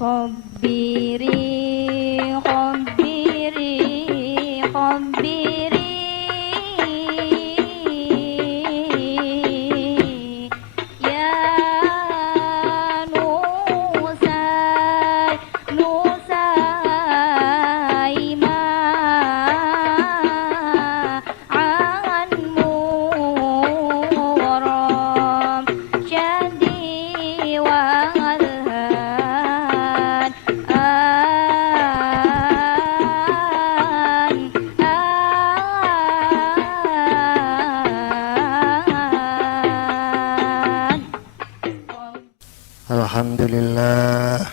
خبري خبري خبري يا نوسى نوسيما عن مورم شدي والهان Alhamdulillah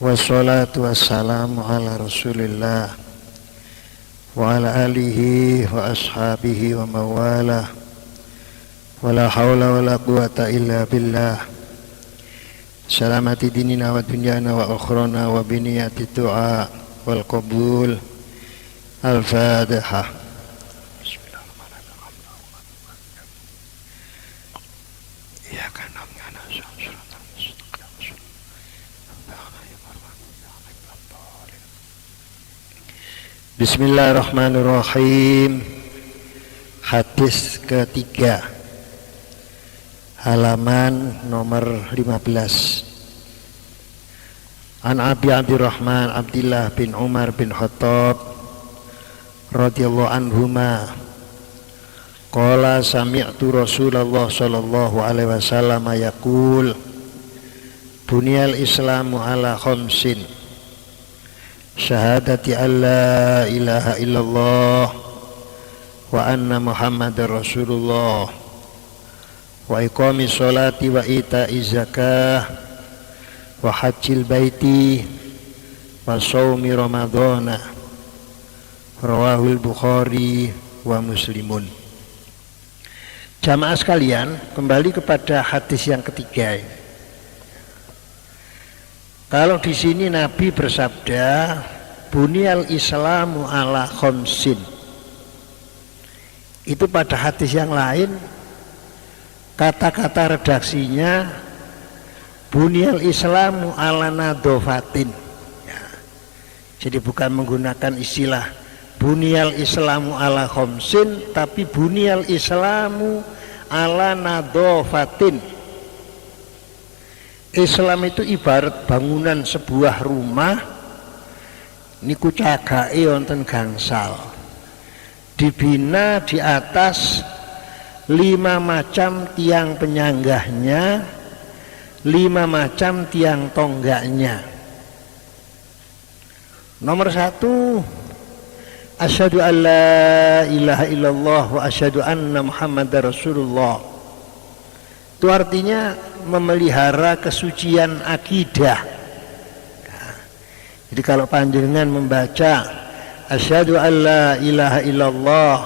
wassalatu wassalamu ala rasulillah wa ala alihi wa ashabihi wa mawala wa la hawla wa la quwata illa billah salamati dinina wa dunyana wa ukhrana wa biniyati du'a wal qabul al-fatihah. Bismillahirrahmanirrahim. Hadis ketiga, halaman nomor 15. An Abi Abdurrahman Abdillah bin Umar bin Khattab radhiyallahu anhuma qala sami'tu Rasulullah sallallahu alaihi wasallam yaqul bunyal islamu ala khamsin syahadati an la ilaha illallah wa anna muhammadar rasulullah wa iqami sholati wa ita'i zakah wa hajjil baiti wa shaumi ramadhana rawahul Bukhari wa Muslimun. Jamaah sekalian, kembali kepada hadis yang ketiga. Kalau di sini Nabi bersabda, bunyal islamu ala khamsin. Itu pada hadis yang lain kata-kata redaksinya bunyal islamu ala nadhofatin. Ya. Jadi bukan menggunakan istilah bunyal islamu ala khamsin, tapi bunyal islamu ala nadhofatin. Islam itu ibarat bangunan sebuah rumah niku cagake wonten gangsal, dibina di atas 5 macam tiang penyanggahnya, 5 macam tiang tonggaknya. Nomor 1, asyhadu an la ilaha illallah wa asyhadu anna muhammadar rasulullah. Itu artinya memelihara kesucian akidah. Nah, jadi kalau panjenengan membaca asyhadu an la ilaha illallah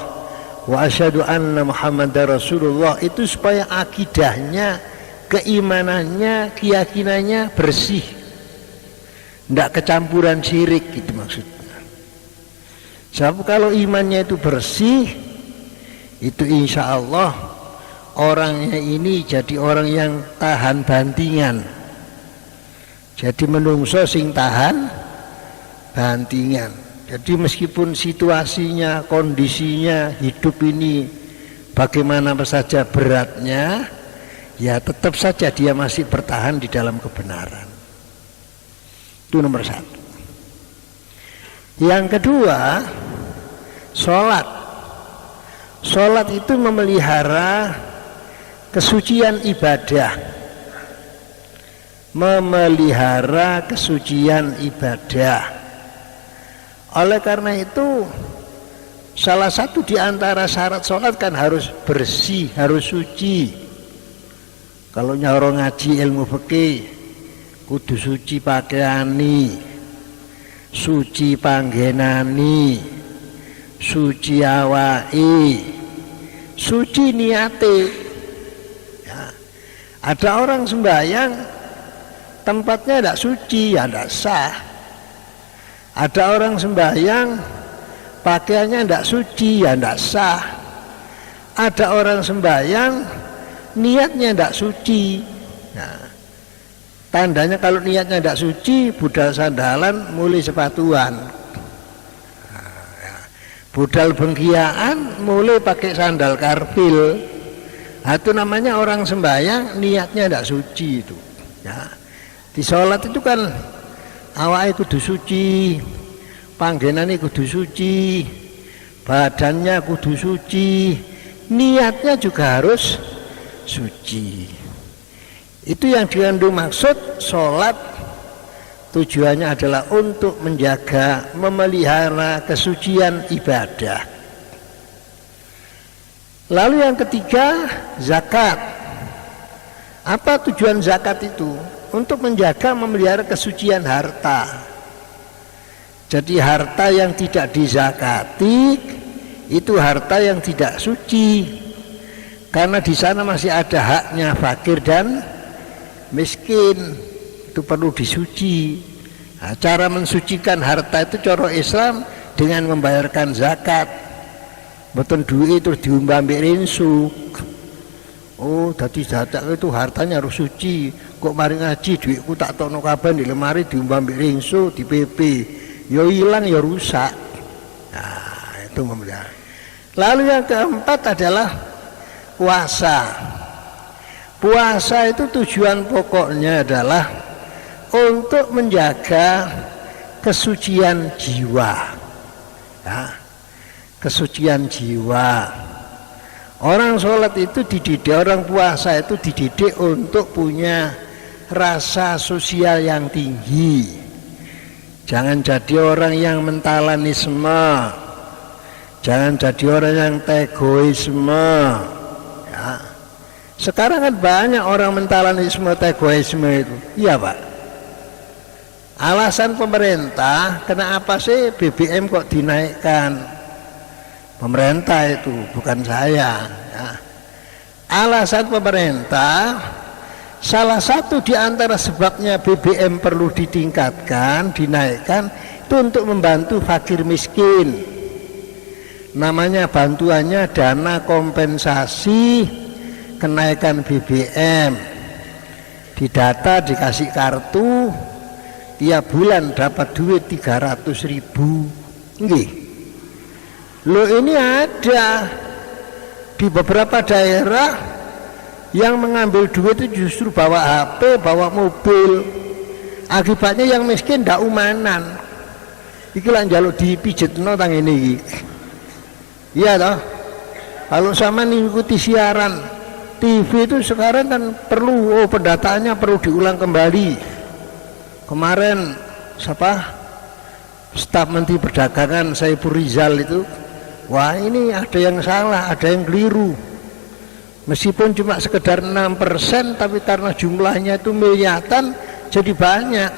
wa asyhadu anna muhammadar rasulullah, itu supaya akidahnya, keimanannya, keyakinannya bersih, tidak kecampuran syirik, gitu maksudnya. Sebab kalau imannya itu bersih, itu insya Allah orangnya ini jadi orang yang tahan bantingan. Jadi menungso sing tahan bantingan. Jadi meskipun situasinya, kondisinya, hidup ini bagaimana saja beratnya, ya tetap saja dia masih bertahan di dalam kebenaran. Itu nomor 1. Yang kedua, sholat. Sholat itu memelihara kesucian ibadah, memelihara kesucian ibadah. Oleh karena itu, salah satu di antara syarat sholat kan harus bersih, harus suci. Kalau nyoro ngaji ilmu fikih, kudu suci pakaiani, suci panggenani, suci awai, suci niate. Ada orang sembahyang tempatnya tidak suci, ya tidak sah. Ada orang sembahyang pakaiannya tidak suci, ya tidak sah. Ada orang sembahyang niatnya tidak suci. Nah, Tandanya kalau niatnya tidak suci, budal sandalan mulai sepatuan. Budal bengkiaan mulai pakai sandal karpil. Itu namanya orang sembahyang niatnya tidak suci itu. Ya. Di sholat itu kan awake kudu suci, panggenane kudu suci, badannya kudu suci, niatnya juga harus suci. Itu yang dikandung maksud sholat, tujuannya adalah untuk menjaga, memelihara kesucian ibadah. Lalu yang ketiga, zakat. Apa tujuan zakat itu? Untuk menjaga, memelihara kesucian harta. Jadi harta yang tidak dizakati itu harta yang tidak suci, karena di sana masih ada haknya fakir dan miskin, itu perlu disuci. Nah, cara mensucikan harta itu cara Islam dengan membayarkan zakat. Betul duit itu diumbah ambek rinsuk. Oh, tadi zakat itu hartanya harus suci. Kok mari ngaji duitku tak tono kabeh di lemari diumbah ambek rinsuk, di PP. Ya hilang ya rusak. Nah, itu memelihara. Lalu yang keempat adalah puasa. Puasa itu tujuan pokoknya adalah untuk menjaga kesucian jiwa. Ya, kesucian jiwa. Orang sholat itu dididik, orang puasa itu dididik untuk punya rasa sosial yang tinggi. Jangan jadi orang yang mentalanisme, jangan jadi orang yang tegoisme. Ya. Sekarang kan banyak orang mentalanisme, tegoisme itu. Iya Pak. Alasan pemerintah, kenapa sih BBM kok dinaikkan? Pemerintah itu, bukan saya. Ya. Alasan pemerintah, salah satu di antara sebabnya BBM perlu ditingkatkan, dinaikkan, itu untuk membantu fakir miskin. Namanya bantuannya dana kompensasi kenaikan BBM. Didata, dikasih kartu, tiap bulan dapat duit 300.000. Nggih. Loh, ini ada di beberapa daerah yang mengambil duit itu justru bawa HP, bawa mobil. Akibatnya yang miskin ndak umanan. Iki lah njaluk dipijetno tang ini iki. Iya toh? Kalau sama ngikuti siaran TV itu sekarang kan perlu, pendataannya perlu diulang kembali. Kemarin siapa? Staf Menteri Perdagangan Saiful Rizal itu, wah ini ada yang salah, ada yang keliru. Meskipun cuma sekedar 6%, tapi karena jumlahnya itu miliaran jadi banyak.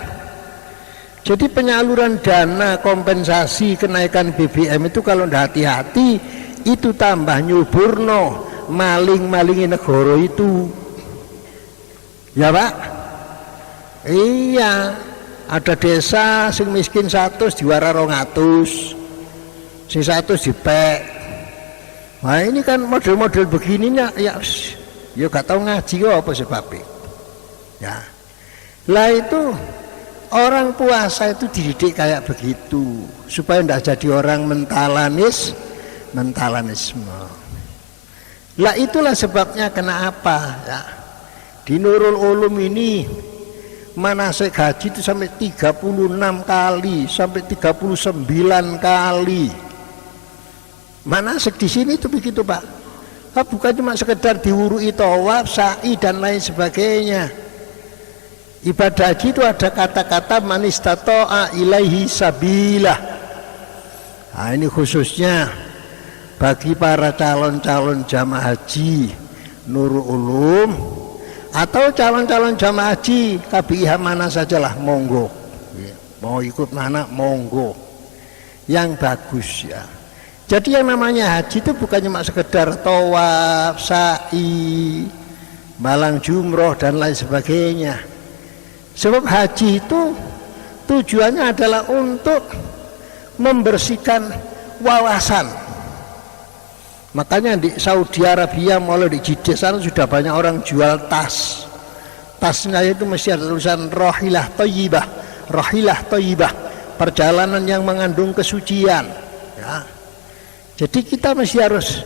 Jadi penyaluran dana kompensasi kenaikan BBM itu kalau tidak hati-hati itu tambah nyuburno maling-malingi negara itu. Ya Pak? Iya, ada desa sing miskin 100 diwara 200, sing 100 dipek. Nah ini kan model-model begininya ya gak tahu ngaji kok apa sebabnya. Ya. Lah itu orang puasa itu dididik kayak begitu supaya tidak jadi orang mentalanisme. Lah itulah sebabnya kenapa ya, di Nurul Ulum ini manasik haji itu sampai 36 kali, sampai 39 kali. Manasik di sini itu begitu Pak. Bukan cuma sekedar diwurui tawaf, sa'i dan lain sebagainya. Ibadah haji itu ada kata-kata man istata'a ilaihi sabilah. Nah, ini khususnya bagi para calon-calon jamaah haji Nurul Ulum atau calon-calon jamaah haji KBIH mana sajalah, monggo. Mau ikut mana monggo. Yang bagus ya. Jadi yang namanya haji itu bukan cuma sekedar tawaf, sa'i, malang jumroh dan lain sebagainya. Sebab haji itu tujuannya adalah untuk membersihkan wawasan. Makanya di Saudi Arabia mulai di Jeddah sana sudah banyak orang jual tas. tasnya itu mesti ada tulisan rahilah thayyibah, rahilah thayyibah, perjalanan yang mengandung kesucian. Ya. Jadi kita mesti harus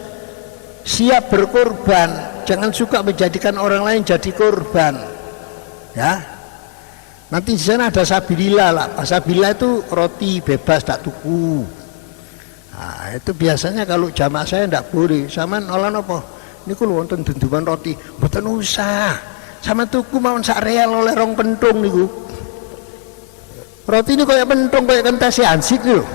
siap berkorban, jangan suka menjadikan orang lain jadi korban. Ya. Nanti di sana ada sabilillah lah. Sabilillah itu roti bebas tak tuku. Nah, itu biasanya kalau jamaah saya ndak boleh. Saman olan apa? Niku lho wonten dunduman roti, mboten usah. Sama tuku mawon sak real oleh rong pentung niku. Roti ini kayak pentung kayak kentas hansip lho.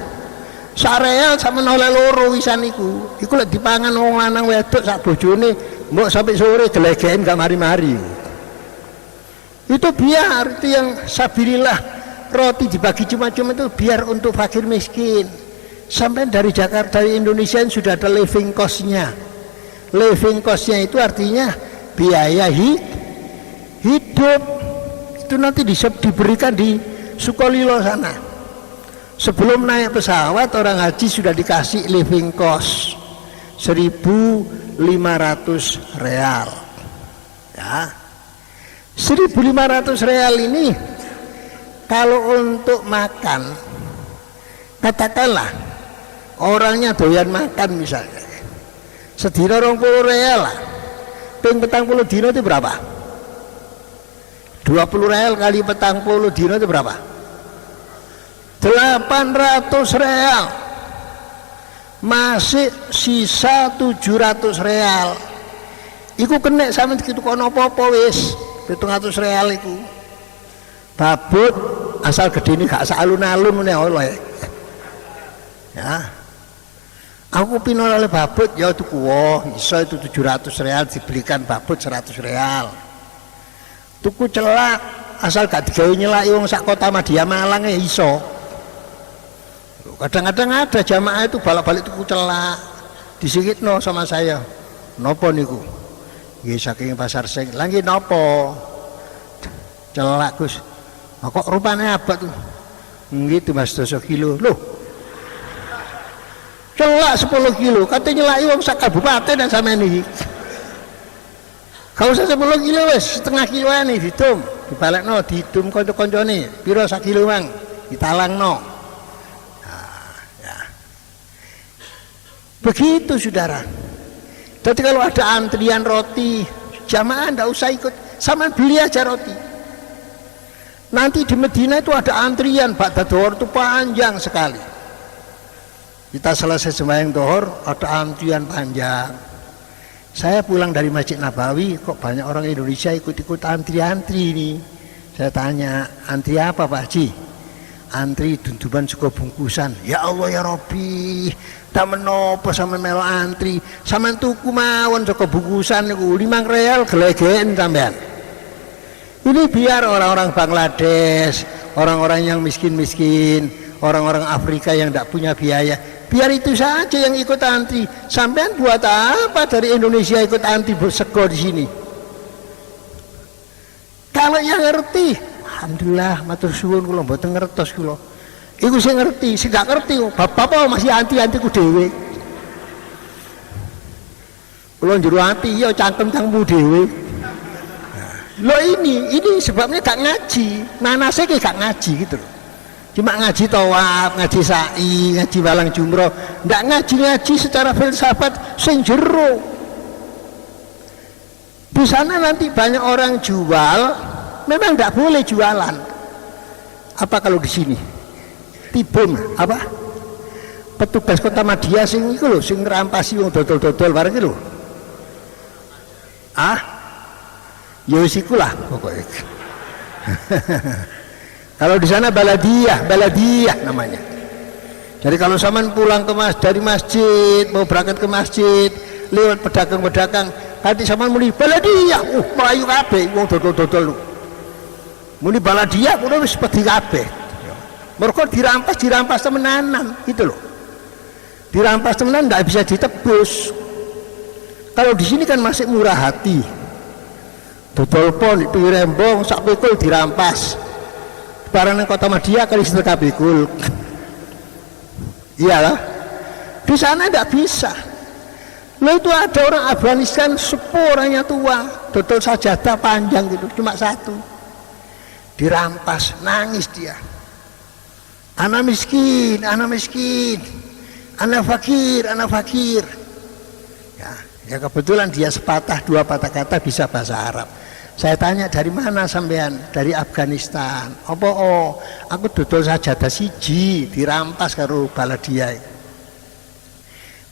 Sak real sama oleh loro wisan niku. Iku lek dipangan wong lanang wedok sak bojone mbok sampai sore gelegeken gak mari-mari. Itu biar itu yang sabilillah, roti dibagi cuma-cuma itu biar untuk fakir miskin. Sampai dari Jakarta, dari Indonesia sudah ada living cost-nya. Living cost-nya itu artinya biaya hidup. Itu nanti diberikan di Sukolilo sana. Sebelum naik pesawat orang haji sudah dikasih living cost 1.500 real. Ya. 1.500 real ini kalau untuk makan, katakanlah orangnya doyan makan misalnya sedina 20 real lah, ping 40 dino itu berapa? 20 real kali 40 dino itu berapa? 800 real, masih sisa 700 real. Iku kena sama gitu kono apa-apa wis 700 real iku. Babut asal gede ini gak salun-alun ngene oleh. Ya. Aku pinol oleh babut ya tuku iso itu 700 real dibelikan babut 100 real. Tuku celak asal gak digawe nyelaki wong sak kota Madia Malang ya iso. Kadang-kadang ada jamaah itu balik-balik tuku celak disikitno sama saya. Nopo niku? Nggih saking pasar sing. Lah nggih napa? Celak Gus. Kok rupane abot tuh? Nggih itu Mas 10 kilo. Loh. Celak 10 kilo, katanya nyelaki wong sak kabupaten dan sampean iki. Gak usah 10 kilo wis, setengah kiloan nih ditum, dibalekno, ditum kanca-kancane. Piro sak kilo Mang? Ditalangno. Nah, ya. Begitu Saudara. Jadi kalau ada antrian roti, jamaah ndak usah ikut, sama beli aja roti. Nanti di Medina itu ada antrian, ba'da dhuhur itu panjang sekali. Kita selesai sembahyang dhuhur, ada antrian panjang. Saya pulang dari Masjid Nabawi, kok banyak orang Indonesia ikut-ikut antri-antri ini. Saya tanya, antri apa Pak Haji? Antri dunduman suka bungkusan. Ya Allah ya Rabbi, tak menopo sama melo antri, sama tuku mawon suka bungkusan niku 5 real gelegen sampean. Ini biar orang-orang Bangladesh, orang-orang yang miskin-miskin, orang-orang Afrika yang tidak punya biaya, biar itu saja yang ikut antri. Sampean buat apa dari Indonesia ikut antri bersego di sini? Kalau yang ngerti, alhamdulillah, matur suwun kula mboten ngertos kula. Iku sing ngerti, sing gak ngerti bapak masih anti-anti ku dhewe. Kula njero ati ya cangkem-cangkemmu dhewe. Loh ini sebabnya gak ngaji, manase ki gak ngaji gitu loh. Cuma ngaji tawaf, ngaji sa'i, ngaji walang jumroh, ndak ngaji secara filsafat sing jero. Di sana nanti banyak orang jual, memang ndak boleh jualan. Apa kalau di sini? Tibun apa? Petugas Kota Madia sing iku lho, sing ngerampasi wong dodol-dodol bareng iki lho. Ya wis iku lah pokoknya. Kalau di sana baladiyah namanya. Jadi kalau saman pulang dari masjid, mau berangkat ke masjid, lewat pedagang-pedagang, nanti saman muni baladiyah, melayu kabeh wong dodol-dodol. Muni baladiyah kuwi wis pedi kabeh. Mergo dirampas temenanan gitu loh. Dirampas temenan ndak bisa ditebus. Kalau di sini kan masih murah hati. Dodol pon itu rembong sak pikul dirampas. Barang Kota Madia kali setel pikul. Iyalah. Di sana tidak bisa. Lo itu ada orang Afghanistan sepuh, orangnya tua, dodol sajadah panjang gitu, cuma satu. Dirampas, nangis dia. Anak miskin, anak miskin, anak fakir, anak fakir. Ya kebetulan dia sepatah dua patah kata bisa bahasa Arab. Saya tanya, dari mana sampean? Dari Afghanistan. Apa aku dodol sajadah siji dirampas karo baladia.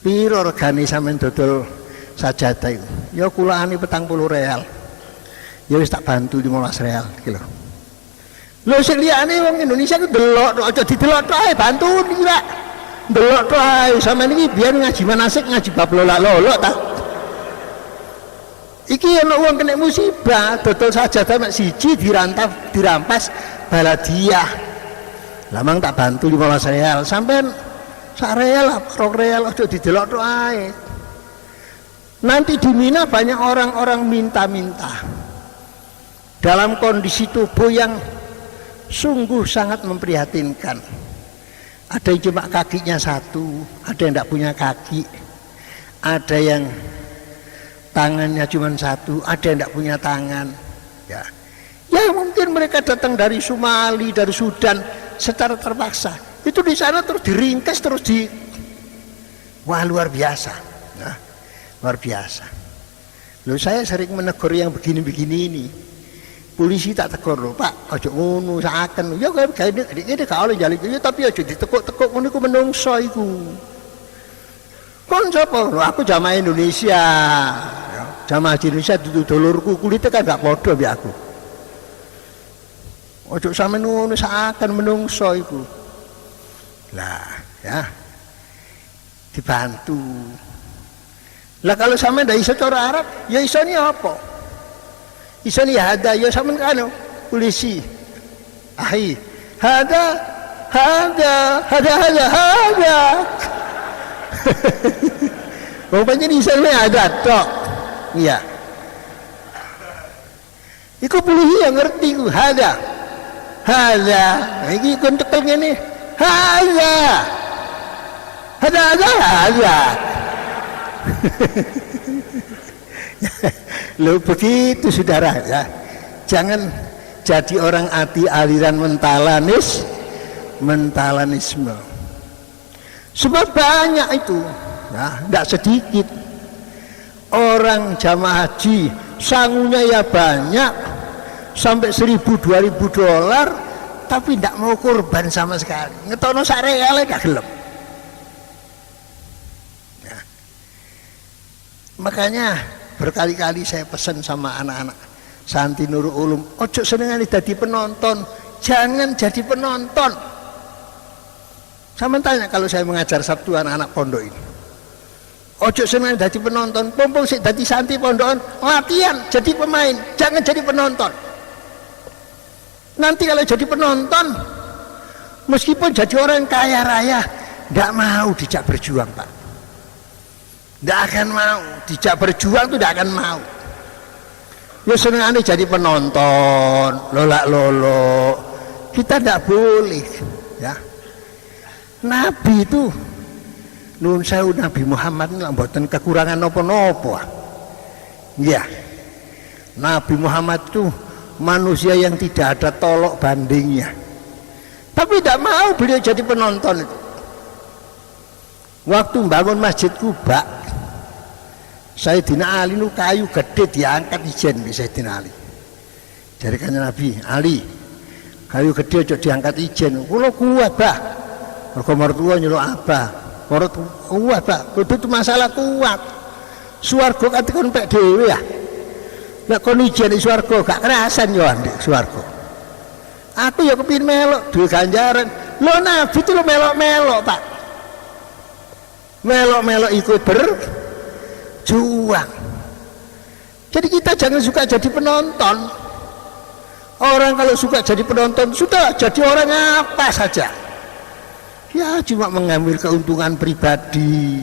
Piro regane sampean dodol sajadah iku? Ya kulaane 40 real. Ya wis tak bantu 15 real iki lho. Lho sing liyane wong Indonesia ku delok tok, aja didelok tok ae, bantu iki, Pak. Delok tok ae, sampean iki biyen ngaji manasik, ngaji bab lolak-lolok ta. Iki ana wong kena musibah, dodol sajadah mek siji dirampas baladiah. Lamang tak bantu 15 real, sampean sak real, 2 real aja didelok tok ae. Nanti di Mina banyak orang-orang minta-minta. Dalam kondisi tubuh yang sungguh sangat memprihatinkan. Ada yang cuma kakinya satu, ada yang tidak punya kaki, ada yang tangannya cuma satu, ada yang tidak punya tangan. Ya mungkin mereka datang dari Somali, dari Sudan secara terpaksa. Itu di sana terus diringkas, terus wah luar biasa. Nah, luar biasa. Loh saya sering menegur yang begini-begini ini. Polisi tak tegur lho, Pak, aja ngono saken. Ya gawe iki gak oleh jalik ya tapi aja ditekuk-tekuk ngono iku menungso iku. Kon sapa? Lho aku jamaah Indonesia. Jamaah Indonesia dudu dulurku, kulite kan gak padha mbek aku. Aja sampe ngono saken menungso iku. Lah, ya. Dibantu. Lah kalau sampe ndak iso cara Arab, ya isone apa? Isoni hada ya sama kan polisi. Ahi. Hada. Rupanya isoni ada tok. Iya. Iku polisi yang ngerti ku hada. Iki kon tekel ngene. Hada. Loh begitu saudara ya. Jangan jadi orang anti aliran mentalanisme. Sebab banyak itu, nah, tidak sedikit orang jamaah haji sangunya ya banyak sampai 1.000-2.000 dolar, tapi tidak mau kurban sama sekali. Ngetono sak reale gak gelem. Ya. Makanya berkali-kali saya pesan sama anak-anak santri Nurul Ulum, ojo senengane dadi penonton, jangan jadi penonton. Sama tanya kalau saya mengajar Sabtu anak-anak pondok ini, ojo senengane dadi penonton, pompong sik dadi santri pondokan, latihan jadi pemain, jangan jadi penonton. Nanti kalau jadi penonton, meskipun jadi orang kaya raya, tidak mau dijak berjuang, Pak. Tidak akan mau, dijak berjuang itu tidak akan mau. Ya senengane jadi penonton, lolak-lolok. Kita tidak boleh, ya. Nabi itu, nun sewu Nabi Muhammad ini mboten kekurangan nopo-nopo. Ya, Nabi Muhammad itu manusia yang tidak ada tolok bandingnya. Tapi tidak mau beliau jadi penonton itu. Waktu bangun Masjid Kuba, Sayyidina Ali nu kayu gede diangkat ijen di Sayyidina Ali. Jadi kanjeng Nabi, Ali, kayu gede aja diangkat ijen. Kula kuat, Bah. Mergo mertua nyeluk Abah. Kuat, Bah. Kudu itu masalah kuat. Swarga katekon pek dhewe ya. Nek kon ijen di swarga gak kerasan yo ndek swarga. Aku ya kepin melok duwe ganjaran. Lho Nabi itu lo melok-melok, Pak. Melok-melok ikut berjuang. Jadi kita jangan suka jadi penonton. Orang kalau suka jadi penonton, sudah jadi orang apa saja. Ya cuma mengambil keuntungan pribadi.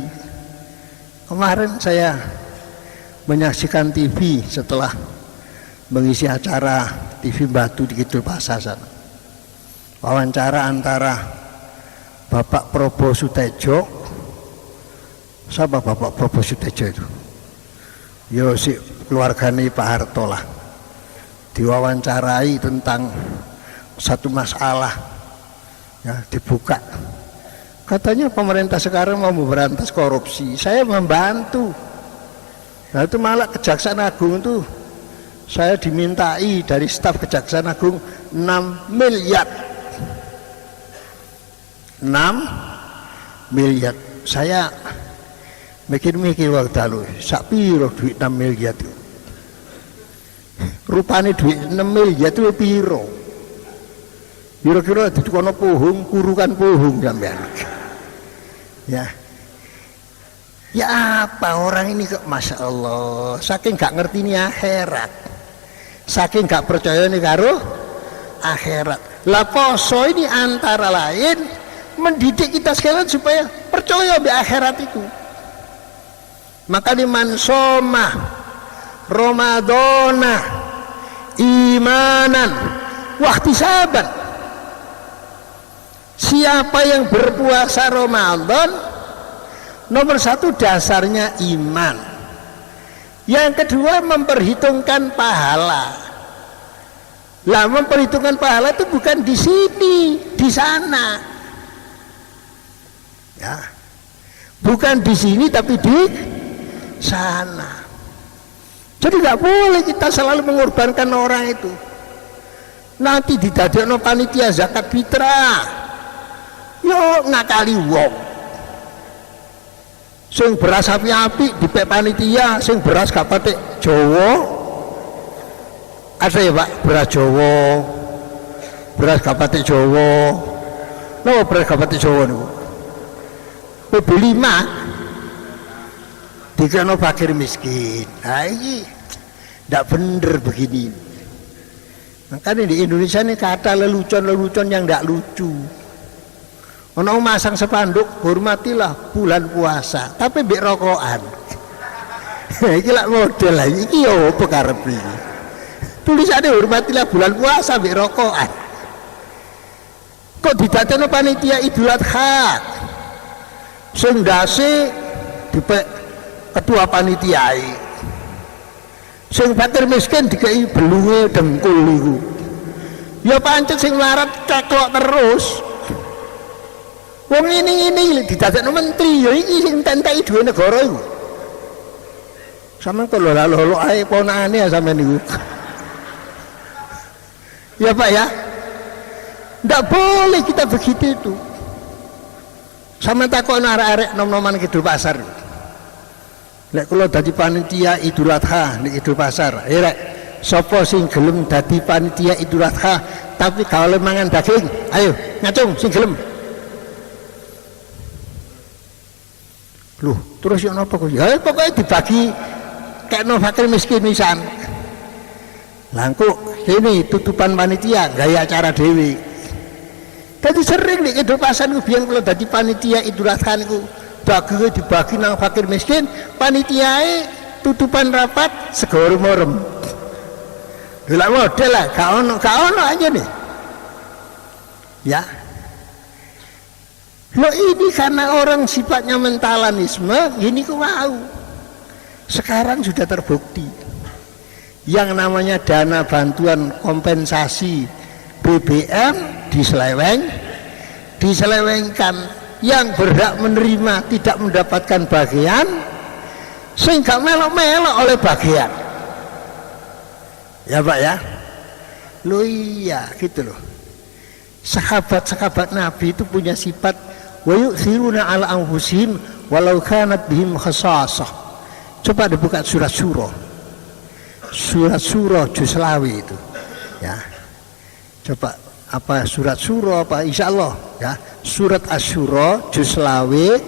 Kemarin saya menyaksikan TV setelah mengisi acara TV Batu di Kidul Pasar sana. Wawancara antara Bapak Prabowo Sutejo Siapa Bapak Bobo Sutejo itu? Yo si keluarganya Pak Harto lah. Diwawancarai tentang satu masalah, ya dibuka. Katanya pemerintah sekarang mau memberantas korupsi. Saya membantu. Nah itu malah Kejaksaan Agung itu saya dimintai dari staf Kejaksaan Agung 6 miliar. 6 miliar. Saya mikir-mikir waktu lalu, sak piro duit 6 miliar itu. Rupanya duit 6 miliar itu piro. Kira-kira ditukono puhung, kurukan puhung sampean. Ya. Ya apa orang ini kok Masya Allah, saking gak ngerti ini akhirat, saking gak percaya ini karo akhirat. Lah poso ini antara lain mendidik kita sekalian supaya percaya di akhirat itu. Maka di mansoma Ramadana imanan wahtisaban, siapa yang berpuasa Ramadan nomor satu dasarnya iman, yang kedua memperhitungkan pahala. Lah memperhitungkan pahala itu bukan di sini, di sana, ya bukan di sini tapi di sana. Jadi nggak boleh kita selalu mengorbankan orang itu. Nanti didadekno panitia zakat fitrah, yo ngakali wong. Sing beras api-api dipek panitia, sing beras gak patek Jawa. Ada ya Pak, beras Jawa, beras gak patek Jawa. Napa beras gak patek Jawa niku? Beli 5 dikena fakir miskin. Nah ini ndak bener begini. Makanya di Indonesia ini kata lelucon-lelucon yang ndak lucu. Ono masang spanduk hormatilah bulan puasa, tapi mbek rokokan. Iki lak model lah, iki yo opo karepe. Tulisane hormatilah bulan puasa mbek rokokan. Kok didadekno panitia Idul Adha? Sing ndase dipek ketua panitia. Sing fakir miskin dikei belunge dengkul iku. Ya pancet sing larat ceklok terus. Wong ini didadekno menteri ya iki sing tenteki duwe negara iku. Sampeyan kok lolo ae ponakane ya sampeyan niku. Ya Pak ya. Ndak boleh kita begitu itu. Sampeyan takon arek-arek nom-noman Kidul Pasar. Lek kula dadi panitia Idul Adha nek Kidul Pasar, rek sapa sing gelem dadi panitia Idul Adha tapi kalau mangan daging, ayo ngacung sing gelem. Loh, terus yang apa kok? Ya pokoknya dibagi kayak no fakir miskin misan. Langku ini tutupan panitia gaya acara dewi. Jadi sering nih Kidul Pasar itu biar kalau dadi panitia Idul Adha itu dagingnya dibagi nang fakir miskin, panitiae tutupan rapat segoro morem. Lah model lah, gak ono aja nih. Ya. Loh ini karena orang sifatnya mentalanisme, gini kok wow. Sekarang sudah terbukti. Yang namanya dana bantuan kompensasi BBM diselewengkan. Yang berhak menerima tidak mendapatkan bagian, sehingga melok-melok oleh bagian. Ya Pak ya. Loh iya gitu loh. Sahabat-sahabat Nabi itu punya sifat wa yu'thiruna ala anfusihim walau kanat bihim khasasah. Coba dibuka surat Syura. Surat Syura juz selawi itu. Ya. Coba apa surat Syura apa insyaallah ya. Surat Asy-Syura juz selawi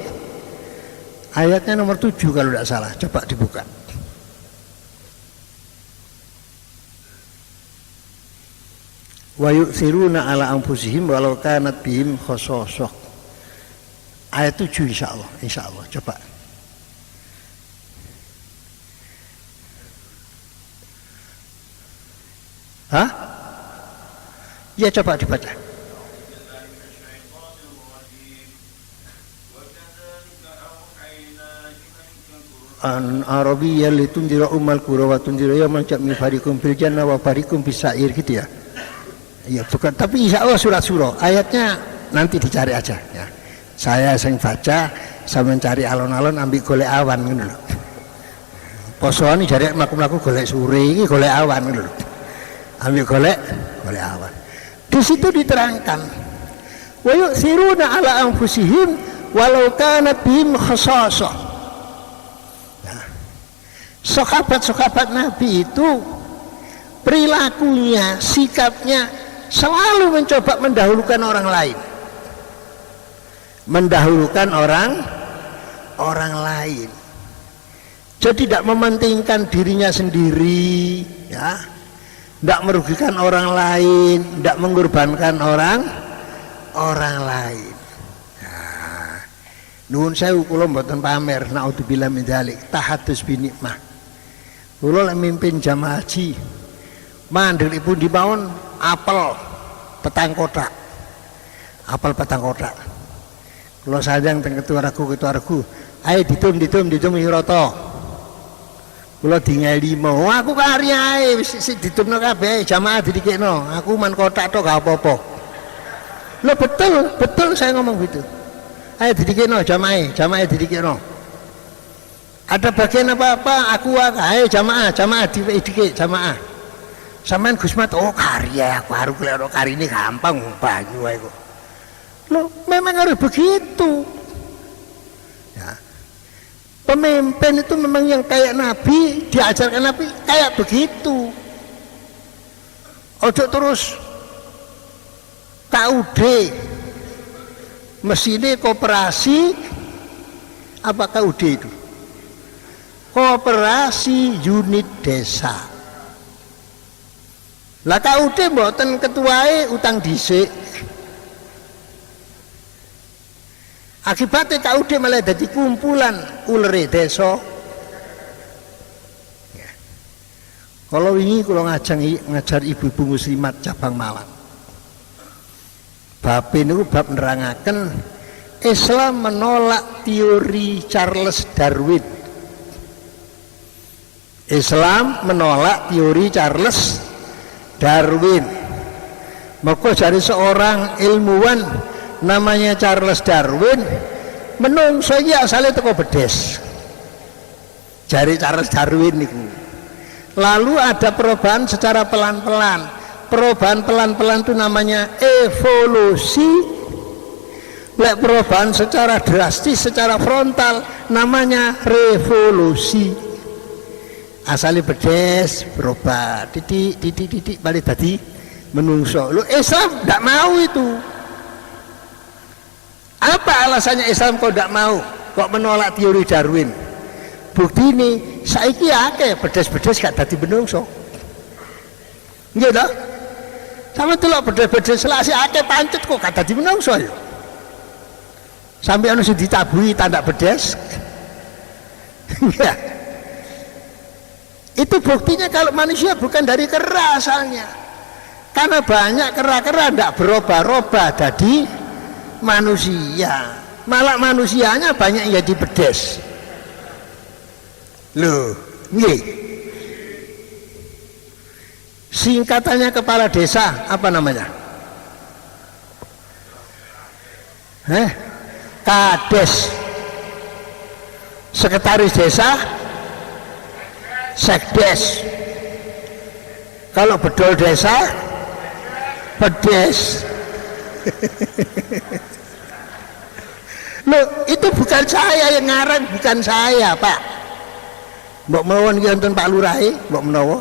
ayatnya nomor 7 kalau tidak salah. Coba dibuka. Wa yu'thiruna ala anfusihim walau kanat bihim khasasah. Ayat 7 insyaallah. Insyaallah. Coba. Hah? Ya coba dibaca. an arabiyyal litunzira ummal qura wa tunzira yawmal jam'i fariqum fil jannah wa fariqum bis sa'ir gitu ya. Iya bukan, tapi insya Allah surat surah ayatnya nanti dicari aja ya. Saya sing baca, saya mencari alon-alon ambil golek awan gitu loh. Posoan ini jari mlaku-mlaku golek sore ini golek awan gitu loh. Ambil golek awan. Di situ diterangkan wa yu'thiruna ala anfusihim walau kanat bihim khasasah. Nah, sahabat-sahabat Nabi itu perilakunya, sikapnya selalu mencoba mendahulukan orang lain, mendahulukan orang lain. Jadi tidak mementingkan dirinya sendiri, ya, tidak merugikan orang lain, tidak mengorbankan orang lain. Nah, nuwun sewu kula mboten pamer, naudzubillah min dzalik, tahadus bi nikmah. Kula lek mimpin jamaah haji, mandhegipun dipawon apel petang kotak. Kalau sayang teng ketua regu, ayo ditum wirata. Kalau tinggal 5, aku kari ae wis ditumno kabeh jamaah didikekno. Aku man kotak tok gak apa-apa. Lo betul saya ngomong gitu. Ayo didikekno jamaah didikekno. Ada bagian apa-apa aku ayo jamaah didikek jamaah. Sampean Gusmat, oh karya aku harus kelihatan kari ini gampang banyu ae kok. Loh, memang harus begitu. Ya. Pemimpin itu memang yang kayak Nabi, diajarkan Nabi kayak begitu. Ojo terus KUD, mesinnya koperasi apa KUD itu? Koperasi unit desa. Lah KUD mboten ketuae utang dhisik. Akibatnya KUD malah jadi kumpulan ulere desa. Ya. Kalau ini kalau ngajar ibu-ibu muslimat cabang Malang. Bab ini bab nerangaken Islam menolak teori Charles Darwin. Islam menolak teori Charles Darwin. Maka dari seorang ilmuwan namanya Charles Darwin, menungso iki asale teko bedes. Jari Charles Darwin niku. Lalu ada perubahan secara pelan-pelan. Perubahan pelan-pelan itu namanya evolusi. Lek perubahan secara drastis, secara frontal namanya revolusi. Asale bedes, berubah, titik balik tadi menungso. Lu Islam tidak mau itu. Apa alasannya Islam kok tidak mau? Kok menolak teori Darwin? Bukti ini saiki akeh bedes-bedes gak dadi menungso. Nggih to? Sampe delok bedes-bedes selasi akeh pancet kok gak dadi menungso ya. Sampai anu sing ditabuhi tanda bedes. Ya. Itu buktinya kalau manusia bukan dari kera asalnya. Karena banyak kera-kera tidak berubah-ubah jadi manusia. Malah manusianya banyak yang jadi bedes. Loh, nggih. Singkatannya kepala desa apa namanya? Kades. Sekretaris desa sekdes. Kalau bedol desa pedes. Loh, itu bukan saya yang ngarang, bukan saya, Pak. Mbok mawon iki wonten Pak Lurahe, mbok menawa.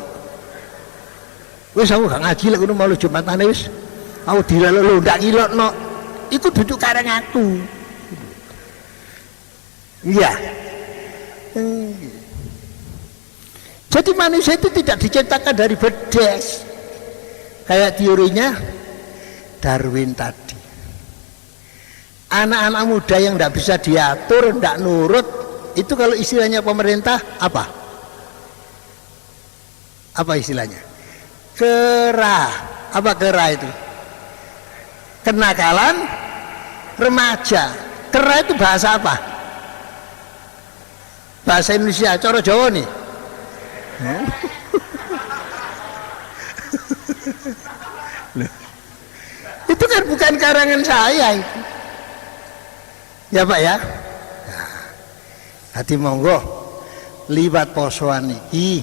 Wis aku gak ngaji lek ngono mau Jumatane wis. Aku dilalo ndak ngilokno. Iku duduk kareng aku. Iya. Jadi manusia itu tidak diciptakan dari bedes. Kayak teorinya Darwin tadi. Anak-anak muda yang tidak bisa diatur, tidak nurut, itu kalau istilahnya pemerintah apa? Apa istilahnya? Kera. Apa kera itu? Kenakalan remaja. Kera itu bahasa apa? bahasa Indonesia, cara Jawa nih. Itu kan bukan karangan saya itu. Ya Pak ya. Hati monggo liwat posoan iki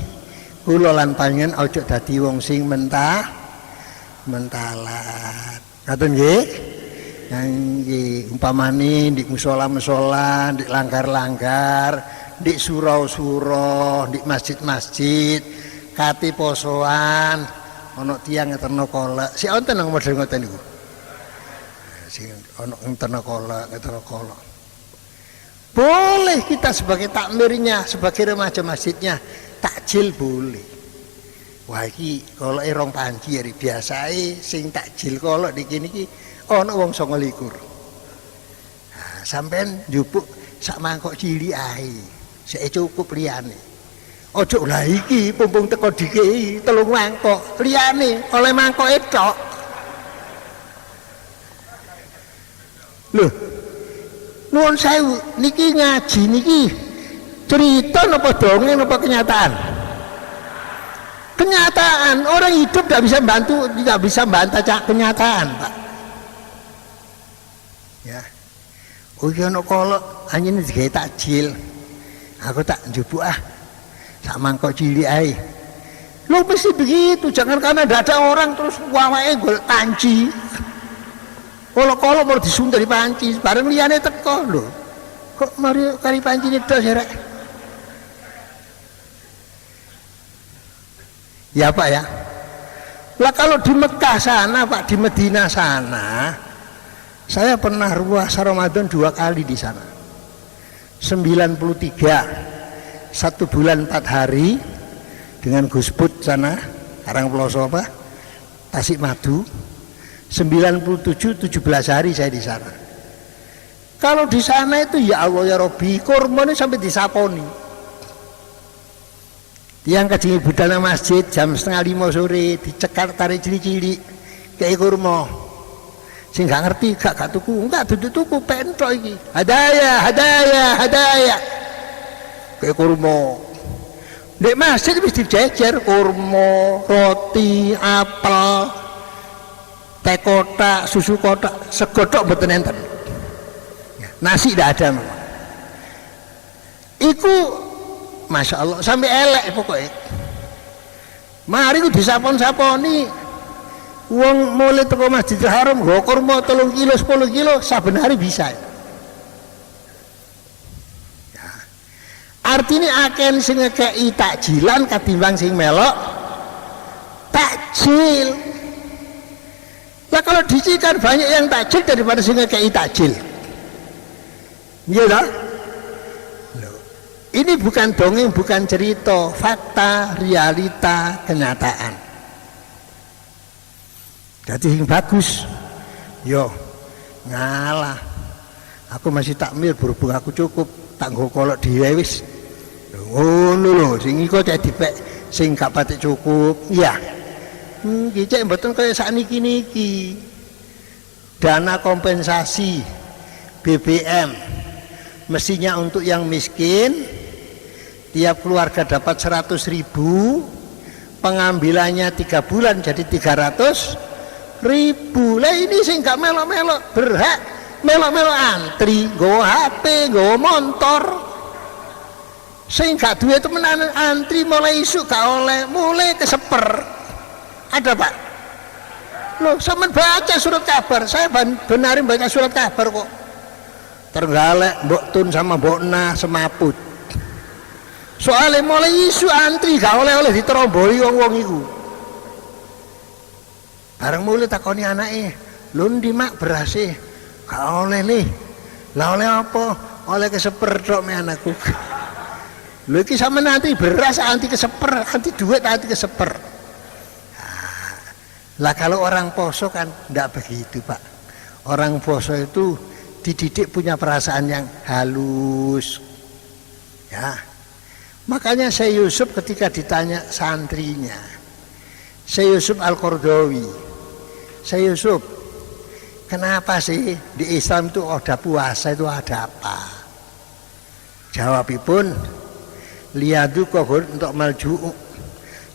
kula lan panjenengan aja dadi wong sing mentalat. Ngoten nggih? Nggih, umpamane di musala-musala, di langgar-langgar, di surau-surau, di masjid-masjid, kate posoan ana tiyang ngeterno kolak. Si wonten nang model ngoten niku. Sing ana ngeterno kolak. Boleh kita sebagai takmirnya, sebagai remaja masjidnya, takjil boleh. Wah iki koloke rong panci hari biasae sing takjil kolok dikini iki ana wong 29. Nah, sampean njupuk sak mangkok cilik ae. Sik cukup liyane. Ojo lah iki pumpung teko dikei 3 mangkok, liyane oleh mangkoke tok. Lho, nuwun sewu, niki ngaji niki cerita napa dongeng napa kenyataan? Kenyataan, orang hidup tidak bisa bantu, tidak bisa bantah kenyataan, Pak. Ya, oh iya no kolok, anjing digawe takjil, aku tak njupuk sak mangkok cilik ae. Lo mesti begitu, jangan karena tidak ada orang terus wawae gol panci. Kolok-kolok mau disuntik dari panci, bareng liyane teko lho. Kok mari kari panci tok sirek. Ya Pak ya. Lah kalau di Mekah sana Pak, di Medina sana, saya pernah puasa Ramadan 2 kali di sana. 93, 1 bulan 4 hari dengan Gus Put sana, Karangploso apa, Tasik Madu. 97, 17 hari saya di sana. Kalau di sana itu ya Allah ya Robbi, kurmanya sampai disaponi. Yang kejingi budana masjid jam 4:30 sore dicekar tarik cili-cili kayak kurma. Sing gak ngerti gak tuku, enggak tuku pentok iki. Hadaya. Kayak kurma. Nek masjid wis dijejer kurma, roti, apel, teh kotak, susu kotak, segodok mboten enten. Nasi tidak ada memang. Iku Masya Allah sampai elek pokoknya. Mari ku disapon-saponi. Wong mulai teko Masjidil Haram nggo kurma 3 kilo 10 kilo saben hari bisa. Ya. Artinya akeh sing ngekeki takjilan katimbang sing melok takjil. Ya kalau dicikan banyak yang takjil daripada sing ngekeki takjil. Iya dah. Ini bukan dongeng, bukan cerita, fakta, realita, kenyataan. Jadi yang bagus, yo ngalah. Aku masih takmir, berhubung aku cukup, tak nggo kolok dhewe wis. Ngono lho, sing iku cek dipek sing gak patek cukup. Iya. Iki cek mboten kaya sakniki niki. Dana kompensasi BBM mestinya untuk yang miskin. Tiap keluarga dapat 100.000, pengambilannya 3 bulan jadi 300.000. Lah ini sing gak melok-melok berhak melok-melok antri, nggawa HP, nggawa motor. Sing gak duwe temenan antri mulai isuk gak oleh, mulai keseper. Ada Pak? Loh, sampean baca surat kabar, saya benarin baca surat kabar kok. Tergalek Mbok Tun sama Mbok Na semaput. Soalnya mulai isu antri gak oleh-oleh diteromboli wong-wong iku. Bareng mulai takoni anake, "Lho ndi Mak berase?" "Gak oleh nih." "Lah oleh apa?" "Oleh keseper tok me anakku." Lho iki sampe nanti beras anti keseper, anti duit anti keseper. Lah kalau orang poso kan ndak begitu Pak. Orang poso itu dididik punya perasaan yang halus. Ya. Makanya Syekh Yusuf ketika ditanya santrinya, Syekh Yusuf Al-Qardawi, Syekh Yusuf, kenapa sih di Islam itu ada puasa itu ada apa? Jawabipun, liyadzuqa untuk malju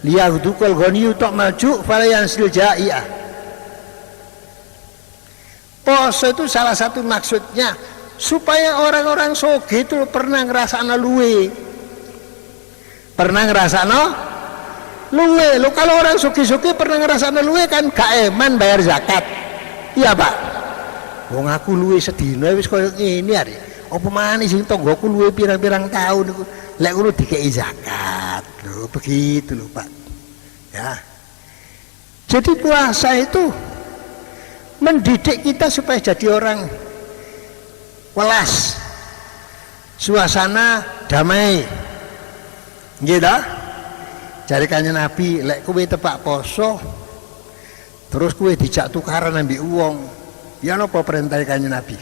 liyadzuqal ghaniyu untuk malju falayansil jai'ah. Poso itu salah satu maksudnya supaya orang-orang soge itu pernah ngerasakno luwe. Pernah ngerasakno luwe. Lo kalau orang suki-suki pernah ngerasakno luwe kan gak eman bayar zakat. Iya, Pak. Wong aku luwe sedina wis koyo ngene ari. Apa maneh sing tanggoku luwe pirang-pirang tahun niku. Lek ngono dikei zakat. Lho, begitu lho, Pak. Ya. Jadi puasa itu mendidik kita supaya jadi orang welas, suasana damai. Nggih ta? Jare Kanjeng Nabi, lek kowe tepak poso terus kowe dijak tukaran ambek wong, ya napa perintah Kanjeng Nabi?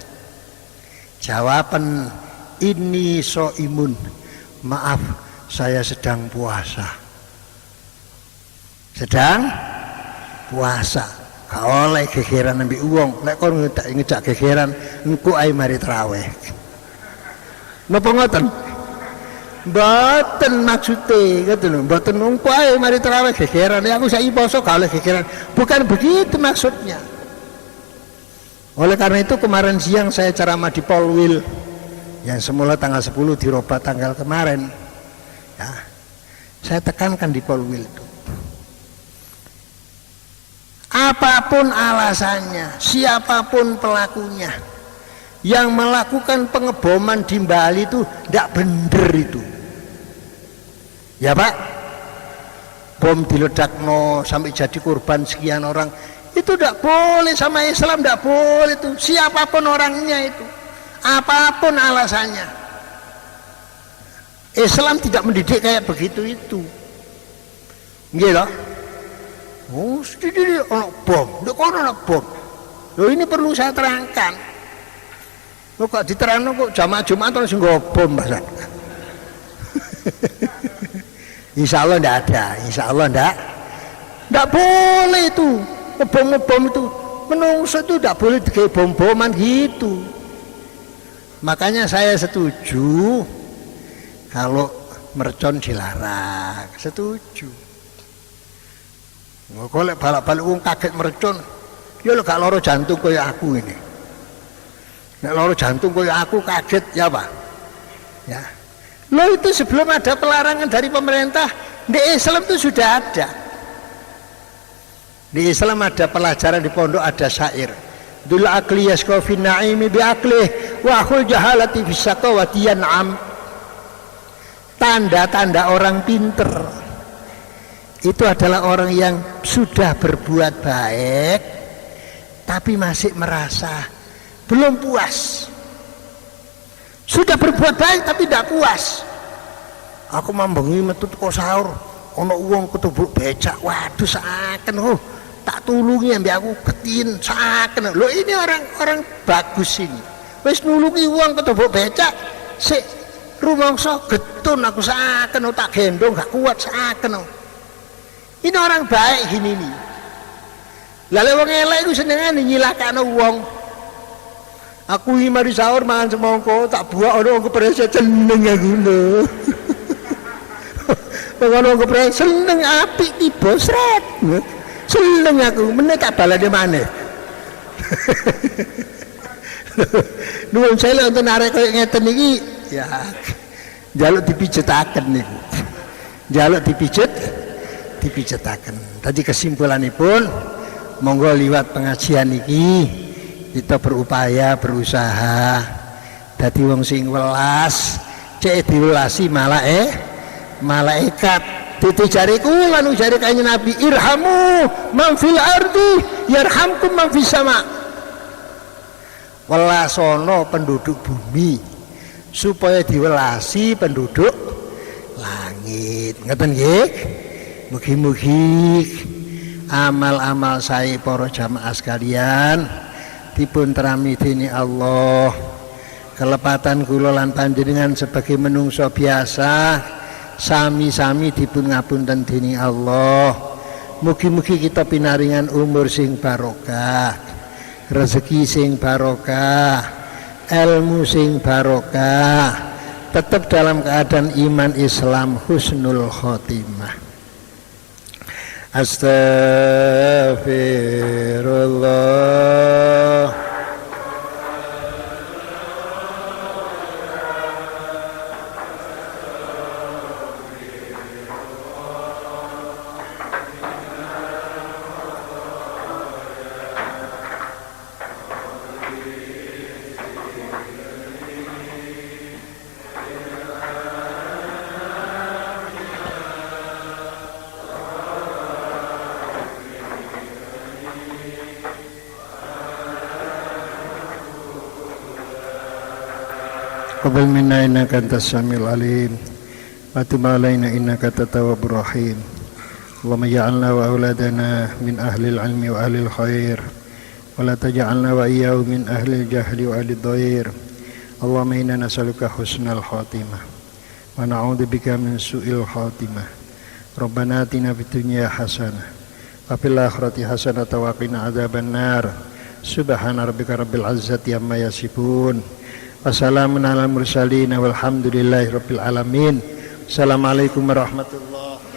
Jawaban ini soimun, maaf saya sedang puasa. Sedang puasa. Gak oleh gegeran ambil uang. Lek kon ngejak gegeran, engko ae mari traweh. Napa ngoten? Mboten maksude, ngoten lho. Mboten engko ae mari traweh gegeran. Ya aku saiki poso gak oleh gegeran. Bukan begitu maksudnya. Oleh karena itu kemarin siang saya ceramah di Polwil yang semula tanggal 10 dirubah tanggal kemarin. Ya. Saya tekankan di Polwil itu. Apapun alasannya, siapapun pelakunya, yang melakukan pengeboman di Bali itu tidak bener itu. Ya Pak, bom diledakno sampai jadi korban sekian orang, itu tidak boleh sama Islam, tidak boleh itu. Siapapun orangnya itu, apapun alasannya, Islam tidak mendidik kayak begitu itu. Nggih loh. Oh, sedih ono bom, ndek kono ono bom. Loh ini perlu saya terangkan. Loh kok diterangno kok jamaah Jumat terus nggo bom, Mas. Insyaallah ndak ada, insyaallah ndak boleh itu. Ngebom itu. Menungso itu ndak boleh digawe bom-boman gitu. Makanya saya setuju kalau mercon dilarang, setuju. Kok lek balak-balik wong kaget mercon, ya lho gak loro jantung kaya aku ini. Nek loro jantung kaya aku kaget ya Pak. Ya. Lo itu sebelum ada pelarangan dari pemerintah, di Islam itu sudah ada. Di Islam ada pelajaran di pondok, ada syair. Dul akli yasqa fi na'imi bi aklih wa akhul jahalati fi syaqawati yan'am. Tanda-tanda orang pinter itu adalah orang yang sudah berbuat baik tapi masih merasa belum puas. Sudah berbuat baik tapi tidak puas. Aku mambengi metu teko sahur ana wong ketubuk becak, waduh saken tak tulungi ambek aku ketin saken. Lho ini orang bagus ini. Wis nulungi wong ketubuk becak sik rumangsa getun aku saken tak gendong gak kuat saken. Ini orang baik gini nih. Lalu wong elek iku senengane nyilakakno wong. Aku iki mari sahur mangan semangka tak buak ana wong keprese seneng aku lho. Wong keprese seneng apik tiba sret. Seneng aku meneh tak balane maneh. Nuwun saya untuk narik koyo ngeten iki ya njaluk dipijetaken niku. Njaluk dipijetaken. Tadi kesimpulanipun monggo liwat pengajian iki kita berupaya berusaha dadi wong sing welas, cek diwelasi malaikat. Titi jariku lan jari Kanjeng Nabi, irhamu man fil ardi yarhamkum man fis sama. Welasono penduduk bumi supaya diwelasi penduduk langit. Ngeten nggih? Mugi-mugi amal-amal saya para jamaah sekalian dipun teramidini Allah. Kelepatan kula lan panjenengan sebagai menungso biasa sami-sami dipun ngapunten dening Allah. Mugi-mugi kita pinaringan umur sing barokah, rezeki sing barokah, ilmu sing barokah, tetap dalam keadaan iman Islam, husnul khotimah. Astaghfirullah. Qabal minna innaka antas samiul alim wa tub alaina innaka at-tawwabur rahim. Allahumma ja'alna wa auladana min ahli al-ilmi wa ahli al-khair wa la taj'alna wa iyyahu min ahli al-jahli wa ahli ad-dhair. Allahumma inna nas'aluka husnal khatimah wa na'udzubika min su'il khatimah. Rabbana atina fid dunya hasanah wa fil akhirati hasanah wa qina adzaban nar. Subhana rabbika rabbil izzati amma yasifun. Wassalamun ala mursalin walhamdulillahi rabbil alamin. Assalamualaikum warahmatullahi wabarakatuh.